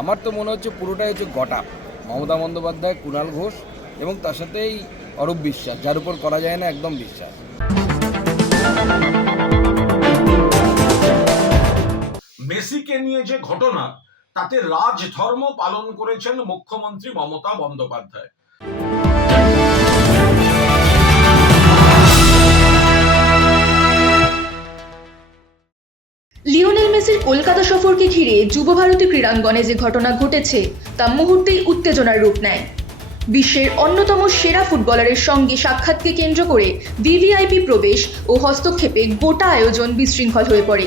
আমার তো মনে হচ্ছে পুরোটাই হচ্ছে গটা মমতা বন্দ্যোপাধ্যায়, কুণাল ঘোষ এবং তার সাথেই অরূপ বিশ্বাস, যার উপর করা যায় না একদম বিশ্বাস। মেসিকে নিয়ে যে ঘটনা, তাতে রাজধর্ম পালন করেছেন মুখ্যমন্ত্রী মমতা বন্দ্যোপাধ্যায়। লিওনেল মেসির কলকাতা সফরকে ঘিরে যুবভারতী ক্রীড়াঙ্গনে যে ঘটনা ঘটেছে তা মুহূর্তেই উত্তেজনার রূপ নেয়। বিশ্বের অন্যতম সেরা ফুটবলারের সঙ্গে সাক্ষাৎকে কেন্দ্র করে ভিভিআইপি প্রবেশ ও হস্তক্ষেপে গোটা আয়োজন বিশৃঙ্খল হয়ে পড়ে,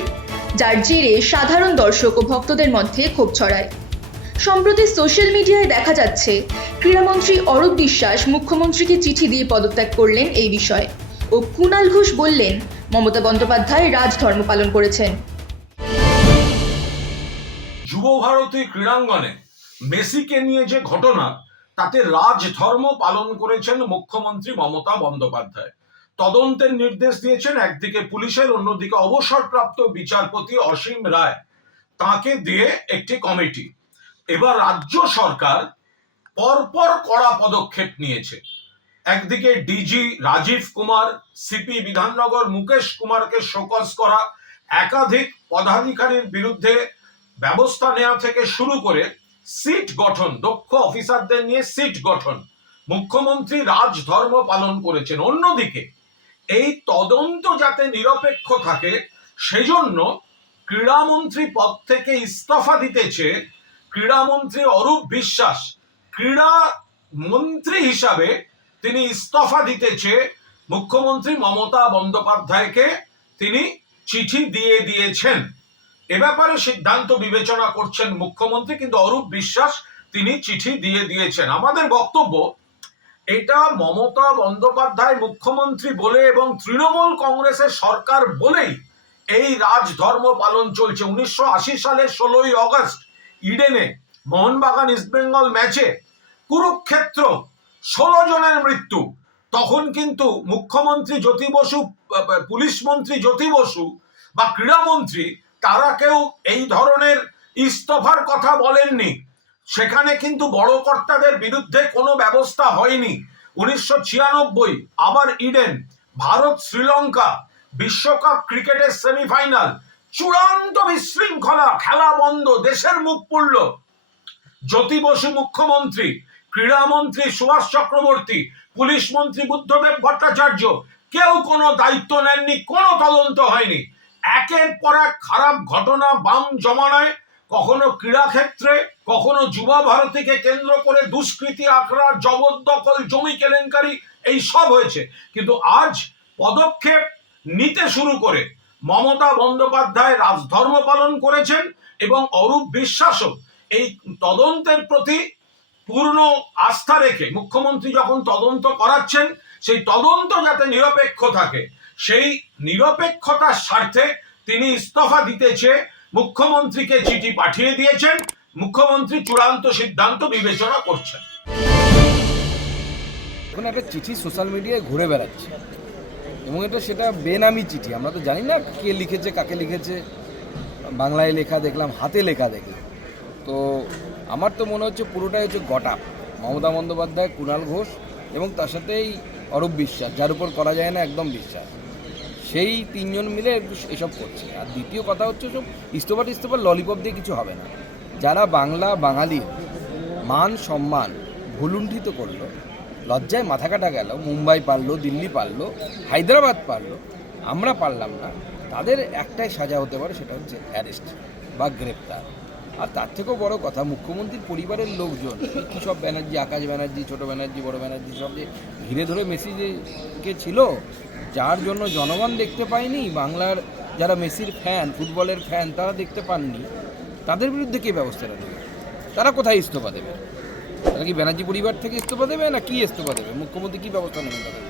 যার জেরে সাধারণ দর্শক ও ভক্তদের মধ্যে ক্ষোভ ছড়ায়। সম্প্রতি সোশ্যাল মিডিয়ায় দেখা যাচ্ছে ক্রীড়ামন্ত্রী অরূপ বিশ্বাস মুখ্যমন্ত্রীকে চিঠি দিয়ে পদত্যাগ করলেন এই বিষয়ে, ও কুণাল ঘোষ বললেন মমতা বন্দ্যোপাধ্যায় রাজধর্ম পালন করেছেন। যুবভারতী ক্রীড়াঙ্গনে মেসিকে নিয়ে যে ঘটনা, তাতে রাজধর্ম পালন করেছেন মুখ্যমন্ত্রী মমতা বন্দ্যোপাধ্যায়। তদন্তের নির্দেশ দিয়েছেন একদিকে পুলিশের, অন্যদিকে অবসরপ্রাপ্ত বিচারপতি অসীম রায়, তাকে দিয়ে একটি কমিটি। এবার রাজ্য সরকার পরপর কড়া পদক্ষেপ নিয়েছে। একদিকে ডিজি রাজীব কুমার, সিপি বিধাননগর মুকেশ কুমারকে শোকজ করা, একাধিক পদাধিকারীর বিরুদ্ধে ব্যবস্থা নেওয়া থেকে শুরু করে সিট গঠন, দক্ষ অফিসারদের নিয়ে সিট গঠন, মুখ্যমন্ত্রী রাজধর্ম পালন করেছেন। অন্যদিকে এই তদন্ত যাতে নিরপেক্ষ থাকে সেজন্য ক্রীড়ামন্ত্রী পদ থেকে ইস্তফা দিতেছে ক্রীড়ামন্ত্রী অরূপ বিশ্বাস। ক্রীড়া মন্ত্রী হিসাবে তিনি ইস্তফা দিতেছে মুখ্যমন্ত্রী মমতা বন্দ্যোপাধ্যায়কে তিনি চিঠি দিয়ে দিয়েছেন। এ ব্যাপারে সিদ্ধান্ত বিবেচনা করছেন মুখ্যমন্ত্রী, কিন্তু অরূপ বিশ্বাস তিনি চিঠি দিয়ে দিয়েছেন। আমাদের বক্তব্য, এটা মমতা বন্দ্যোপাধ্যায় মুখ্যমন্ত্রী বলে এবং তৃণমূল কংগ্রেসের সরকার বলেই এই রাজধর্ম পালন চলছে। 1980 সালের 16ই অগস্ট ইডেনে মোহনবাগান ইস্টবেঙ্গল ম্যাচে কুরুক্ষেত্র 16 জনের মৃত্যু। তখন কিন্তু মুখ্যমন্ত্রী জ্যোতি বসু, পুলিশ মন্ত্রী জ্যোতি বসু বা ক্রীড়ামন্ত্রী, তারা কেউ এই ধরনের ইস্তফার কথা বলেননি। সেখানে কিন্তু বড় কর্তাদের বিরুদ্ধে কোনো ব্যবস্থা হয়নি। 1996 আবার ইডেন, ভারত শ্রীলঙ্কা বিশ্বকাপ ক্রিকেটের সেমিফাইনাল, চূড়ান্ত বিশৃঙ্খলা, খেলা বন্ধ, দেশের মুখ পুড়ল। জ্যোতি বসু মুখ্যমন্ত্রী, ক্রীড়ামন্ত্রী সুভাষ চক্রবর্তী, পুলিশ মন্ত্রী বুদ্ধদেব ভট্টাচার্য কেউ কোনো দায়িত্ব নেননি, কোনো তদন্ত হয়নি। একের পর এক খারাপ ঘটনা বাম জমানায়, কখনো ক্রীড়াক্ষেত্রে, কখনো যুবা ভারতীকে কেন্দ্র করে দুষ্কৃতি, আখড়া, জবরদখল, জমি কেলেঙ্কারি, এই সব হয়েছে। কিন্তু আজ পদক্ষেপ নিতে শুরু করে মমতা বন্দ্যোপাধ্যায় রাজধর্ম পালন করেছেন এবং অরূপ বিশ্বাসও এই তদন্তের প্রতি পূর্ণ আস্থা রেখে মুখ্যমন্ত্রী যখন তদন্ত করাচ্ছেন, সেই তদন্ত যাতে নিরপেক্ষ থাকে, সেই নিরপেক্ষতার স্বার্থে তিনি ইস্তফা দিতে চেয়ে মুখ্যমন্ত্রীকে চিঠি পাঠিয়ে দিয়েছেন। মুখ্যমন্ত্রী চূড়ান্ত সিদ্ধান্ত বিবেচনা করছেন। এখন একটা চিঠি সোশ্যাল মিডিয়ায় ঘুরে বেড়াচ্ছে এবং সেটা বেনামি চিঠি। আমরা তো জানি না কে লিখেছে, কাকে লিখেছে। বাংলায় লেখা দেখলাম, হাতে লেখা দেখলাম। তো আমার তো মনে হচ্ছে পুরোটাই হচ্ছে গটা মমতা বন্দ্যোপাধ্যায়, কুণাল ঘোষ এবং তার সাথেই অরূপ বিশ্বাস, যার উপর করা যায় না একদম বিশ্বাস। সেই তিনজন মিলে এসব করছে। আর দ্বিতীয় কথা হচ্ছে, সব ইস্তফা ললিপপ দিয়ে কিছু হবে না। যারা বাঙালির মান সম্মান ভুলুণ্ঠিত করলো, লজ্জায় মাথা কাটা গেল, মুম্বাই পারলো, দিল্লি পারলো, হায়দ্রাবাদ পারলো, আমরা পারলাম না, তাদের একটাই সাজা হতে পারে, সেটা হচ্ছে অ্যারেস্ট বা গ্রেপ্তার। আর তার থেকেও বড় কথা, মুখ্যমন্ত্রীর পরিবারের লোকজন, কী সব ব্যানার্জি, আকাশ ব্যানার্জি, ছোটো ব্যানার্জি, বড় ব্যানার্জি, সব যে ঘিরে ধরে মেসিকে ছিল, যার জন্য জনগণ দেখতে পায়নি, বাংলার যারা মেসির ফ্যান, ফুটবলের ফ্যান, তারা দেখতে পাননি, তাদের বিরুদ্ধে কে ব্যবস্থাটা দেবে? তারা কোথায় ইস্তফা দেবে? তারা কি ব্যানার্জি পরিবার থেকে ইস্তফা দেবে, না কি ইস্তফা দেবে? মুখ্যমন্ত্রী কি ব্যবস্থা নেবেন তাদের?